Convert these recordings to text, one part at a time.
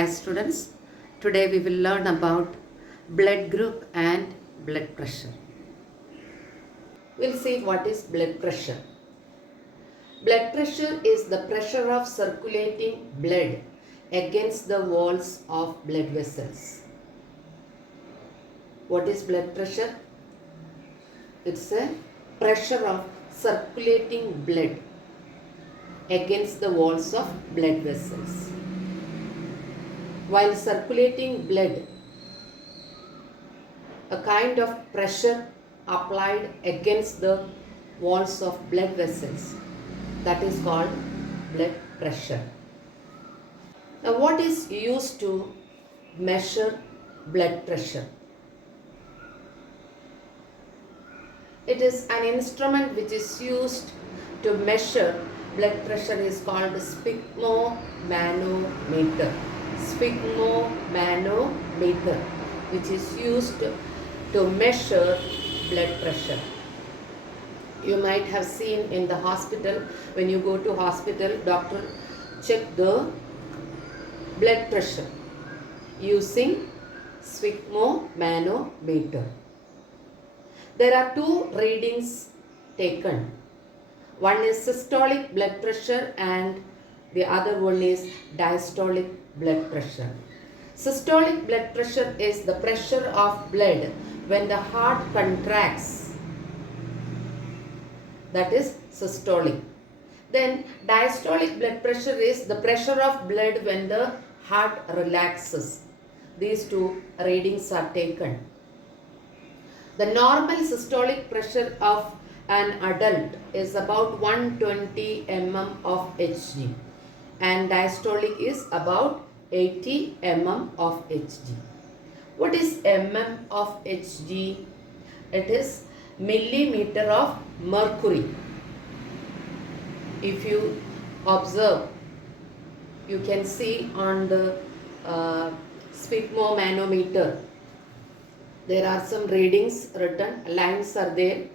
Hi students, today we will learn about blood group and blood pressure. We'll see what is blood pressure. Blood pressure is the pressure of circulating blood against the walls of blood vessels. What is blood pressure? It's a pressure of circulating blood against the walls of blood vessels. While circulating blood, a kind of pressure applied against the walls of blood vessels, that is called blood pressure. Now, what is used to measure blood pressure? It is an instrument which is used to measure blood pressure is called sphygmomanometer. Sphygmomanometer, which is used to measure blood pressure. You might have seen in the hospital, when you go to hospital, doctor check the blood pressure using sphygmomanometer. There are two readings taken. One is systolic blood pressure and the other one is diastolic blood pressure. Systolic blood pressure is the pressure of blood when the heart contracts. That is systolic. Then diastolic blood pressure is the pressure of blood when the heart relaxes. These two readings are taken. The normal systolic pressure of an adult is about 120 mm of Hg and diastolic is about 80 mm of Hg. What is mm of Hg? It is millimeter of mercury. If you observe, you can see on the sphygmomanometer, there are some readings written, lines are there,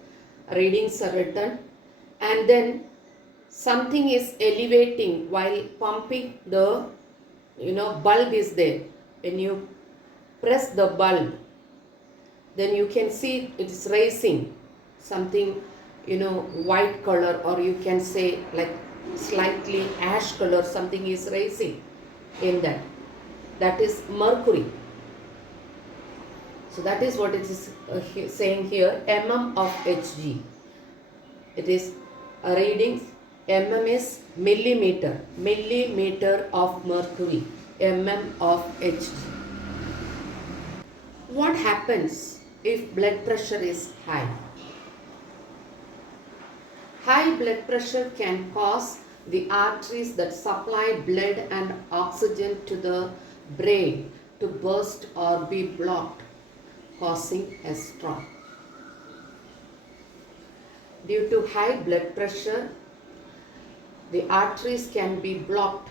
readings are written, and then something is elevating while pumping the bulb is there. When you press the bulb, then you can see it's raising something white color, or you can say like slightly ash color, something is raising in that. That is mercury. So that is what it is saying here, mm of Hg. It is a reading, mm is millimeter of mercury, mm of Hg. What happens if blood pressure is high? High blood pressure can cause the arteries that supply blood and oxygen to the brain to burst or be blocked, causing a stroke. Due to high blood pressure, the arteries can be blocked,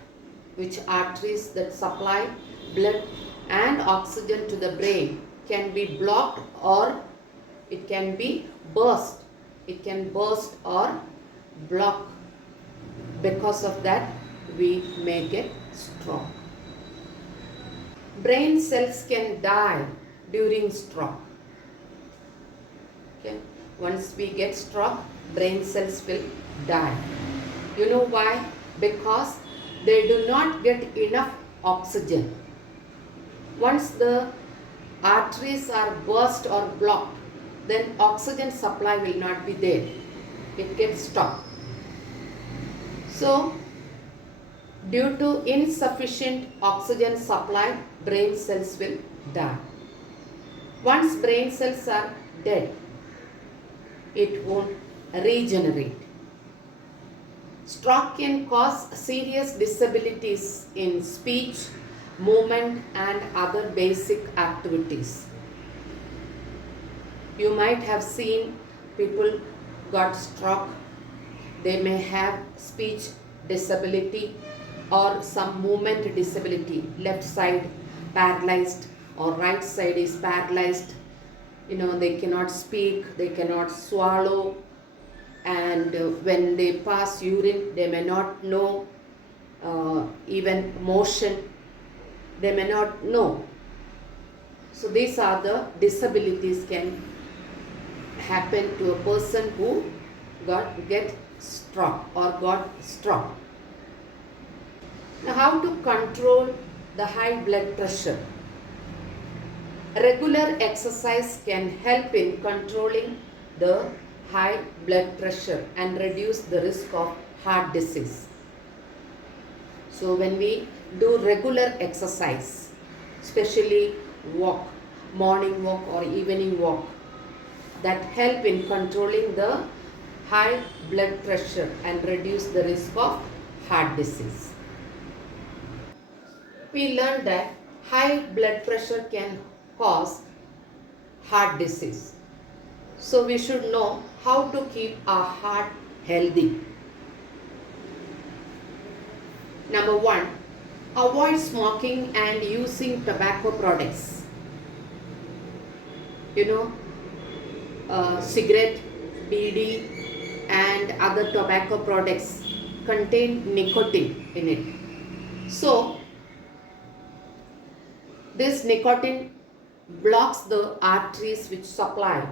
which arteries that supply blood and oxygen to the brain can be blocked, or it can be burst. It can burst or block. Because of that, we may get stroke. Brain cells can die during stroke. Okay. Once we get stroke, brain cells will die. You know why? Because they do not get enough oxygen. Once the arteries are burst or blocked, then oxygen supply will not be there. It gets stopped. So, due to insufficient oxygen supply, brain cells will die. Once brain cells are dead, it won't regenerate. Stroke can cause serious disabilities in speech, movement and other basic activities. You might have seen people got stroke. They may have speech disability or some movement disability, left side paralyzed or right side is paralyzed. They cannot speak, they cannot swallow, and when they pass urine, they may not know even motion. they may not know. So these are the disabilities can happen to a person who get stroke or got stroke. Now, how to control the high blood pressure? Regular exercise can help in controlling the high blood pressure and reduce the risk of heart disease. So when we do regular exercise, especially walk, morning walk or evening walk, that help in controlling the high blood pressure and reduce the risk of heart disease. We learned that high blood pressure can cause heart disease. So we should know how to keep our heart healthy. Number 1, avoid smoking and using tobacco products. Cigarette, BD and other tobacco products contain nicotine in it. So this nicotine blocks the arteries which supply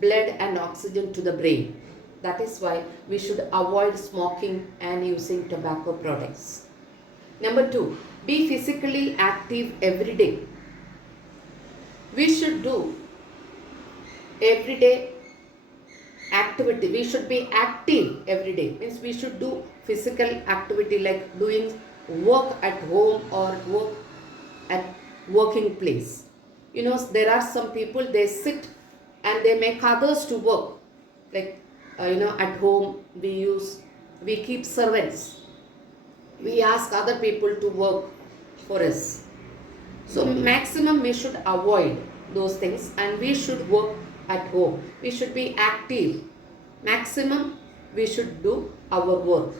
blood and oxygen to the brain. That is why we should avoid smoking and using tobacco products. Number 2, be physically active every day. We should do everyday activity. We should be active every day. Means we should do physical activity like doing work at home or work at working place. There are some people, they sit and they make others to work. Like at home we keep servants. We ask other people to work for us. So maximum we should avoid those things and we should work at home. We should be active. Maximum we should do our work.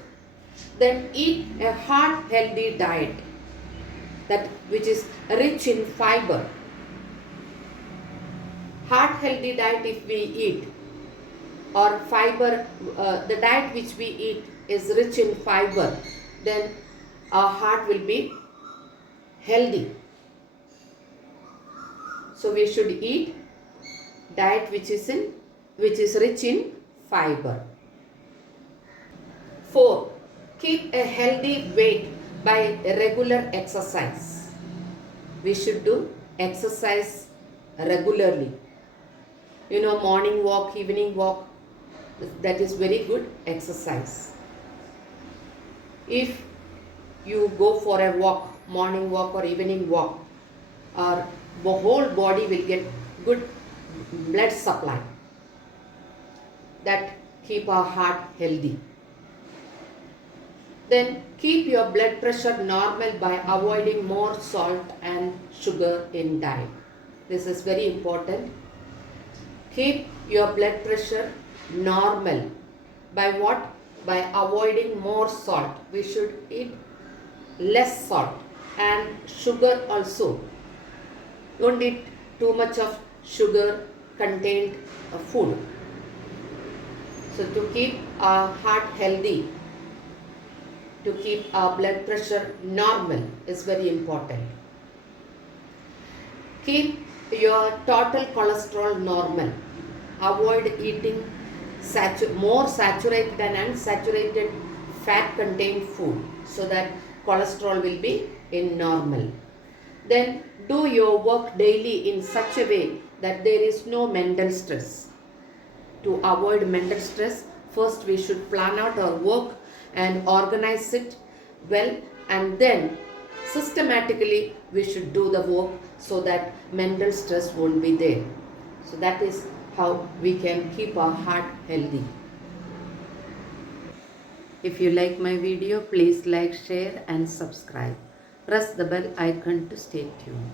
Then eat a heart healthy diet, that which is rich in fiber. Heart healthy diet if we eat, or fiber, the diet which we eat is rich in fiber, then our heart will be healthy. So we should eat diet which is rich in fiber. 4, keep a healthy weight by regular exercise. We should do exercise regularly. Morning walk, evening walk, that is very good exercise. If you go for a walk, morning walk or evening walk, our whole body will get good blood supply. That keep our heart healthy. Then keep your blood pressure normal by avoiding more salt and sugar in diet. This is very important. Keep your blood pressure normal by what? By avoiding more salt. We should eat less salt and sugar also. Don't eat too much of sugar contained food. So to keep our heart healthy, to keep our blood pressure normal is very important. Keep your total cholesterol normal. Avoid eating more saturated and unsaturated fat contained food so that cholesterol will be in normal. Then do your work daily in such a way that there is no mental stress. To avoid mental stress, first we should plan out our work and organize it well, and then systematically we should do the work so that mental stress won't be there. So that is how we can keep our heart healthy. If you like my video, please like, share and subscribe. Press the bell icon to stay tuned.